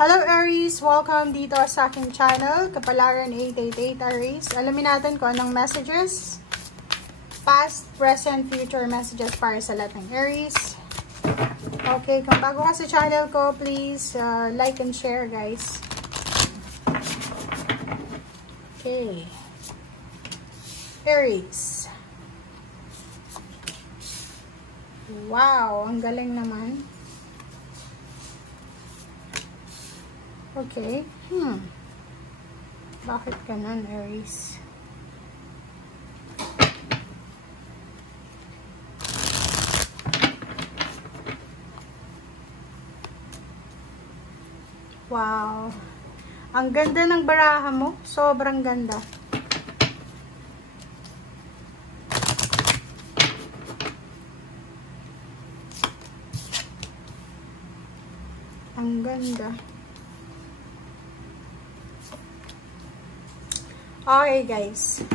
Hello Aries! Welcome dito sa aking channel, Kapalaran 888 Aries. Alamin natin kung anong messages, past, present, future messages para sa lahat ng Aries. Okay, kung bago ka sa channel ko, please like and share guys. Okay. Aries. Wow, ang galing naman. Okay. Bakit ganun, Aries? Wow. Ang ganda ng baraha mo. Sobrang ganda. Ang ganda. Okay guys,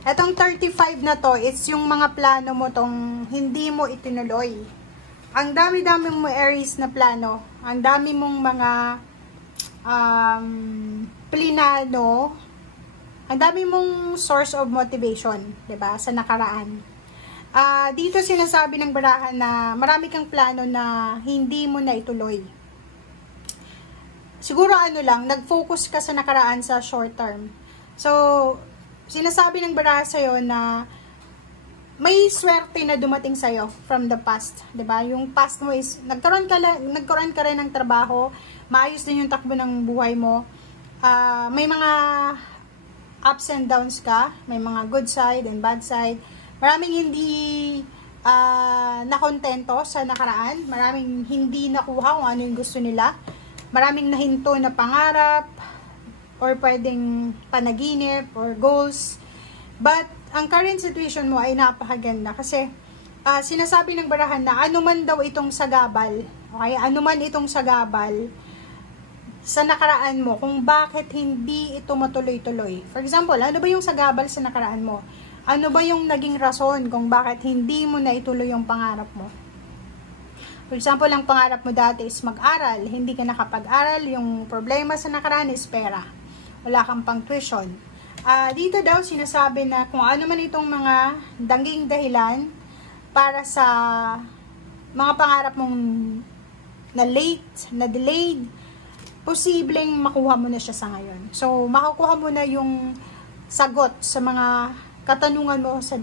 etong 35 na to, it's yung mga plano mo tong hindi mo itinuloy. Ang dami-dami mo Aries na plano, ang dami mong mga plinano, ang dami mong source of motivation, 'di ba, sa nakaraan. Dito sinasabi ng barahan na marami kang plano na hindi mo na ituloy. Siguro nag-focus ka sa nakaraan sa short term. So, sinasabi ng baraha sa'yo na may swerte na dumating sa'yo from the past. 'Di ba? Yung past mo is, nagkaroon ka rin ng trabaho, maayos din yung takbo ng buhay mo. May mga ups and downs ka, may mga good side and bad side. Maraming hindi nakontento sa nakaraan, maraming hindi nakuha kung ano yung gusto nila. Maraming nahinto na pangarap, or pwedeng panaginip, or goals. But, ang current situation mo ay napakaganda. Kasi, sinasabi ng barahan na anuman daw itong sagabal, okay? Anuman itong sagabal sa nakaraan mo, kung bakit hindi ito matuloy-tuloy. For example, ano ba yung sagabal sa nakaraan mo? Ano ba yung naging rason kung bakit hindi mo na ituloy yung pangarap mo? For example, ang pangarap mo dati is mag-aral, hindi ka nakapag-aral, yung problema sa nakaraan is pera. Wala kang pang tuition. Dito daw sinasabi na kung ano man itong mga danging dahilan para sa mga pangarap mong na late, na delayed, posibleng makuha mo na siya sa ngayon. So, makukuha mo na yung sagot sa mga katanungan mo sa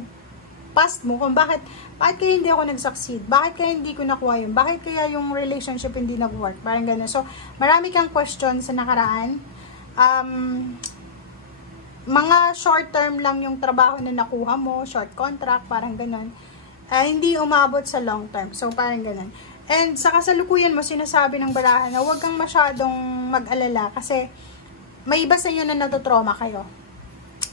past mo kung bakit kaya hindi ako nag-succeed? Bakit kaya hindi ko nakuha yun? Bakit kaya yung relationship hindi nag-work? Parang gano'n. So, marami kang questions sa nakaraan. Mga short term lang yung trabaho na nakuha mo, short contract, parang gano'n. Hindi umabot sa long term. So, parang gano'n. And sa kasalukuyan mo, sinasabi ng barahan na huwag kang masyadong mag-alala kasi may iba sa inyo na natutrauma kayo.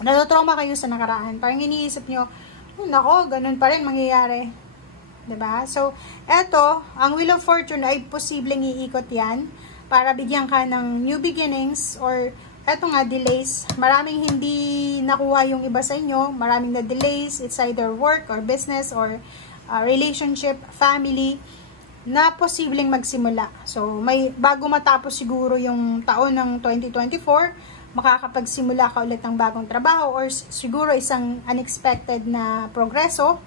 Natutrauma kayo sa nakaraan. Parang iniisip nyo, nako, ganun pa rin mangyayari. 'Di ba? So, eto, ang Wheel of Fortune ay posibleng iikot yan para bigyan ka ng new beginnings or eto nga, delays. Maraming hindi nakuha yung iba sa inyo. Maraming na delays. It's either work or business or relationship, family na posibleng magsimula. So, may bago matapos siguro yung taon ng 2024, makakapagsimula ka ulit ng bagong trabaho or siguro isang unexpected na progreso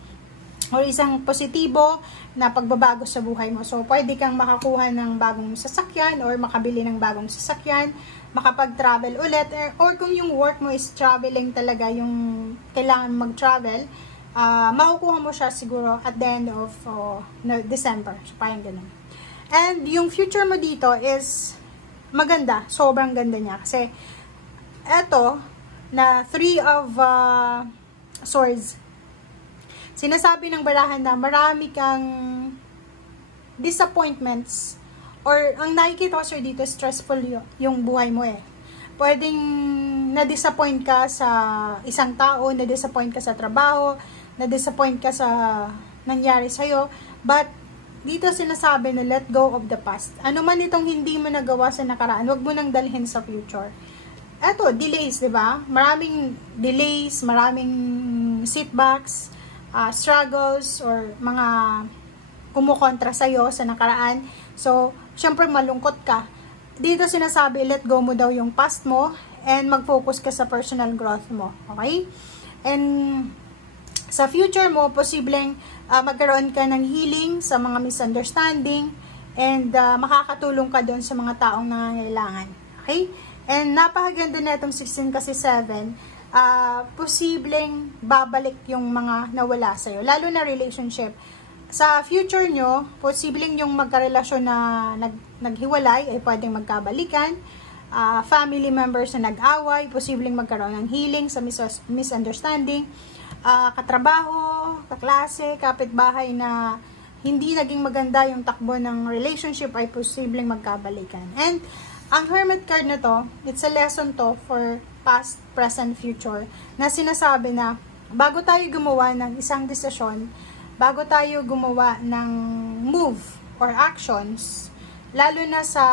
or isang positibo na pagbabago sa buhay mo. So, pwede kang makakuha ng bagong sasakyan or makabili ng bagong sasakyan, makapag-travel ulit, or kung yung work mo is traveling talaga, yung kailangan mag-travel, makukuha mo siya siguro at the end of December. So, parang ganun. And yung future mo dito is maganda. Sobrang ganda niya. Kasi, eto, na 3 of Swords. Sinasabi ng barahan na marami kang disappointments or ang nakikita ko sir dito, stressful yung buhay mo eh. Pwedeng na-disappoint ka sa isang tao, na-disappoint ka sa trabaho, na-disappoint ka sa nangyari sa'yo, but dito sinasabi na let go of the past. Ano man itong hindi mo nagawa sa nakaraan, huwag mo nang dalhin sa future. Eto, delays, di ba? Maraming delays, maraming setbacks, struggles, or mga kumukontra sa'yo sa nakaraan. So, syempre malungkot ka. dito sinasabi, let go mo daw yung past mo and mag-focus ka sa personal growth mo. Okay? And sa future mo, posibleng magkaroon ka ng healing sa mga misunderstanding and makakatulong ka doon sa mga taong nangangailangan. Okay? And napakaganda na itong 16 kasi 7, posibleng babalik yung mga nawala sa'yo. Lalo na relationship. Sa future nyo, posibleng yung magkarelasyon na naghiwalay ay pwedeng magkabalikan. Family members na nag-away, posibleng magkaroon ng healing sa misunderstanding. Katrabaho, kaklase, kapitbahay na hindi naging maganda yung takbo ng relationship ay posibleng magkabalikan. And ang Hermit card na to, it's a lesson to for past, present, future, na sinasabi na bago tayo gumawa ng isang desisyon, bago tayo gumawa ng move or actions, lalo na sa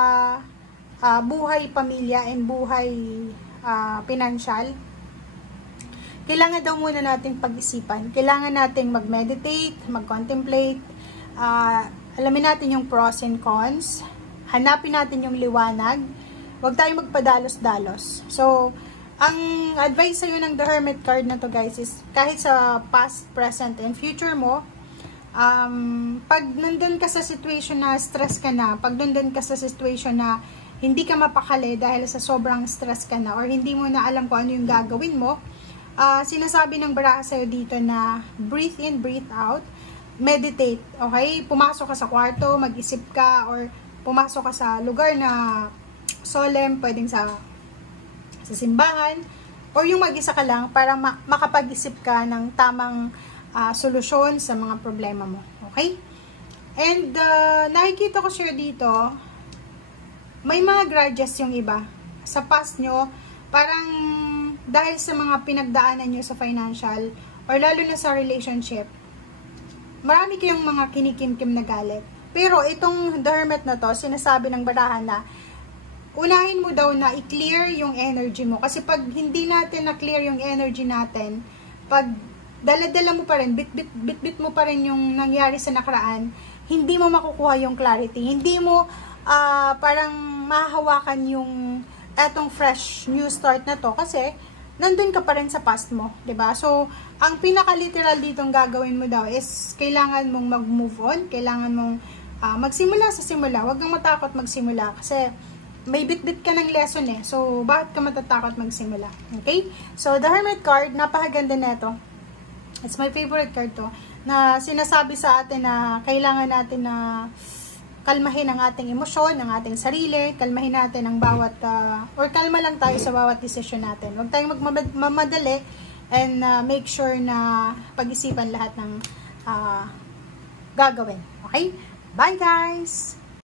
buhay pamilya and buhay pinansyal, kailangan daw muna nating pag-isipan. Kailangan nating mag-meditate, mag-contemplate, alamin natin yung pros and cons, hanapin natin yung liwanag, huwag tayong magpadalos-dalos. So, ang advice sa'yo ng The Hermit card na to guys is, kahit sa past, present, and future mo, pag nandun ka sa situation na stress ka na, pag nandun ka sa situation na hindi ka mapakali dahil sa sobrang stress ka na, or hindi mo na alam kung ano yung gagawin mo, sinasabi ng baraha sa'yo dito na breathe in, breathe out, meditate, okay? Pumasok ka sa kwarto, mag-isip ka, or pumasok ka sa lugar na solemn, pwedeng sa simbahan, or yung mag-isa ka lang para makapag-isip ka ng tamang solusyon sa mga problema mo. Okay? And nakikita ko sure dito, may mga grudges yung iba sa past nyo, parang dahil sa mga pinagdaanan nyo sa financial, or lalo na sa relationship, marami kayong mga kinikimkim na galit. Pero itong The Hermit na to, sinasabi ng baraha na unahin mo daw na i-clear yung energy mo. Kasi pag hindi natin na-clear yung energy natin, pag dala-dala mo pa rin, bit-bit mo pa rin yung nangyari sa nakaraan, hindi mo makukuha yung clarity. Hindi mo parang mahahawakan yung etong fresh new start na to kasi nandun ka pa rin sa past mo, 'di ba? So, ang pinaka-literal ditong gagawin mo daw is kailangan mong mag-move on, kailangan mong magsimula sa simula. Huwag kang matakot magsimula kasi may bit-bit ka ng lesson eh. So, bakit ka matatakot magsimula? Okay? So, The Hermit card, napakaganda nito. It's my favorite card to, na sinasabi sa atin na kailangan natin na kalmahin ang ating emosyon, ang ating sarili, kalmahin natin ang bawat, or kalma lang tayo sa bawat desisyon natin. Huwag tayong magmamadali and make sure na pag-isipan lahat ng gagawin. Okay? Bye guys!